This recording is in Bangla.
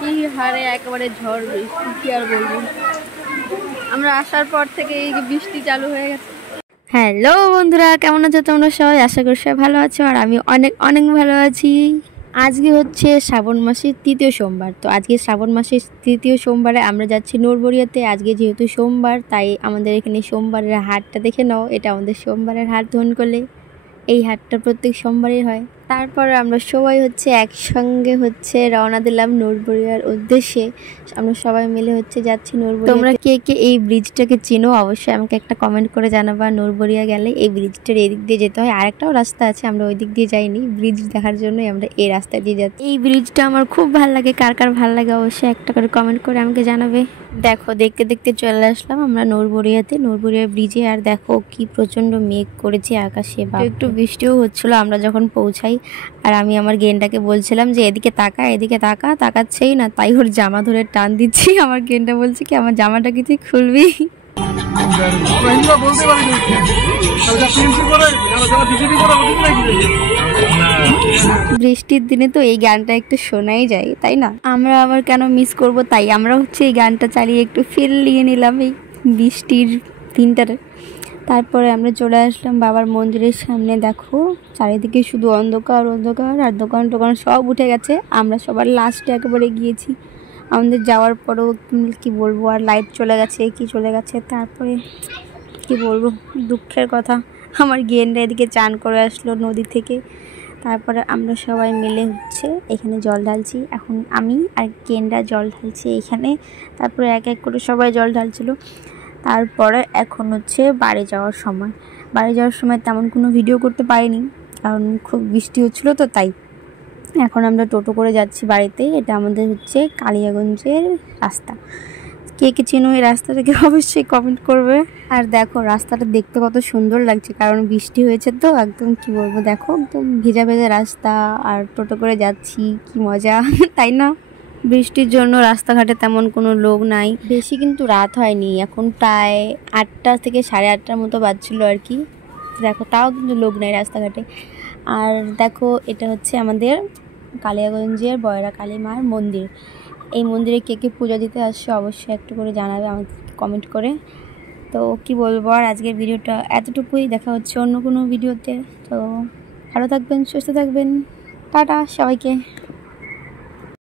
কি হারে একেবারে ঝড় বৃষ্টি, কি আর বলবো। আমরা আসার পর থেকে এই যে বৃষ্টি চালু হয়ে গেছে। হ্যালো বন্ধুরা, কেমন আছো তোমরা সবাই? আশা করি সবাই ভালো আছো, আর আমি অনেক অনেক ভালো আছি। আজকে হচ্ছে শ্রাবণ মাসের ৩য় সোমবার। তো আজকে শ্রাবণ মাসের ৩য় সোমবারে আমরা যাচ্ছি নড়বড়িয়াতে। আজকে যেহেতু সোমবার, তাই আমাদের এখানে সোমবারের হাটটা দেখে নাও। এটা আমাদের সোমবারের হাট ধনকলে। এই হাটটা প্রত্যেক সোমবারই হয়। তারপরে আমরা সবাই হচ্ছে একসঙ্গে রওনা দিলাম নড়বড়িয়ার উদ্দেশ্যে। আমরা সবাই মিলে যাচ্ছি নড়বড়িয়া। তোমরা কে কে এই ব্রিজটাকে চিনো অবশ্যই আমাকে একটা কমেন্ট করে জানাবা। নড়বড়িয়া গেলে এই ব্রিজটার এদিক দিয়ে যেতে হয়, আরেকটাও রাস্তা আছে, আমরা ওই দিক দিয়ে যাইনি। ব্রিজ দেখার জন্যই আমরা এই রাস্তা দিয়ে যাচ্ছি। এই ব্রিজটা আমার খুব ভালো লাগে, কার কার ভালো লাগে অবশ্যই একটা করে কমেন্ট করে আমাকে জানাবে। দেখো দেখতে দেখতে চলে আসলাম আমরা নড়বড়িয়াতে, নড়বড়িয়া ব্রিজে। আর দেখো কি প্রচন্ড মেঘ করেছে আকাশে, একটু বৃষ্টিও হচ্ছিল আমরা যখন পৌঁছাই। আর আমি আমার গেন্ডাকে বলছিলাম যে এদিকে তাকা, এদিকে তাকা, তাকাচ্ছেই না। তাই ওর জামা ধরে টান দিচ্ছি। আমার গেন্ডা বলছে কি আমার জামাটা কি তুই খুলবি? বৃষ্টির দিনে তো এই গানটা একটু শোনাই যায়, তাই না? আমরা আবার কেন মিস করব, তাই আমরা এই গানটা চালিয়ে একটু ফিল নিয়ে নিলাম এই বৃষ্টির দিনটারে। তারপরে আমরা চলে আসলাম বাবার মন্দিরের সামনে। দেখো চারিদিকে শুধু অন্ধকার অন্ধকার, আর দোকান টোকান সব উঠে গেছে। আমরা সবার লাস্টে একেবারে গিয়েছি। আমাদের যাওয়ার পরেও কি বলবো, আর লাইট চলে গেছে, কি চলে গেছে। তারপরে কি বলবো, দুঃখের কথা। আমার গেন্ডা এদিকে চান করে আসলো নদী থেকে। তারপরে আমরা সবাই মিলে এখানে জল ঢালছি। এখন আমি আর গেন্ডা জল ঢালছি এখানে। তারপরে এক এক করে সবাই জল ঢালছিল। তারপরে এখন বাড়ি যাওয়ার সময়। বাড়ি যাওয়ার সময় তেমন কোনো ভিডিও করতে পারিনি, কারণ খুব বৃষ্টি হচ্ছিলো তো, তাই। এখন আমরা টোটো করে যাচ্ছি বাড়িতে। এটা আমাদের কালিয়াগঞ্জের রাস্তা। কে কে চেনো এই রাস্তাটাকে অবশ্যই কমেন্ট করবে। আর দেখো রাস্তাটা দেখতে কত সুন্দর লাগছে, কারণ বৃষ্টি হয়েছে তো একদম কি বলবো, দেখো একদম ভেজা ভেজা রাস্তা, আর টোটো করে যাচ্ছি, কি মজা তাই না? বৃষ্টির জন্য রাস্তাঘাটে তেমন কোনো লোক নাই, বেশি কিন্তু রাত হয়নি, এখন প্রায় 8টা থেকে 8:30টার মতো বাজছিল আর কি। দেখো তাও কিন্তু লোক নাই রাস্তাঘাটে। আর দেখো এটা আমাদের কালিয়াগঞ্জের বয়রা কালী মার মন্দির। এই মন্দিরে কে কে পূজা দিতে আসছে অবশ্যই একটু করে জানাবে আমাকে কমেন্ট করে। তো কি বলবো, আর আজকের ভিডিওটা এতটুকুই। দেখা হচ্ছে অন্য কোনো ভিডিওতে। তো ভালো থাকবেন, সুস্থ থাকবেন, টাটা সবাইকে।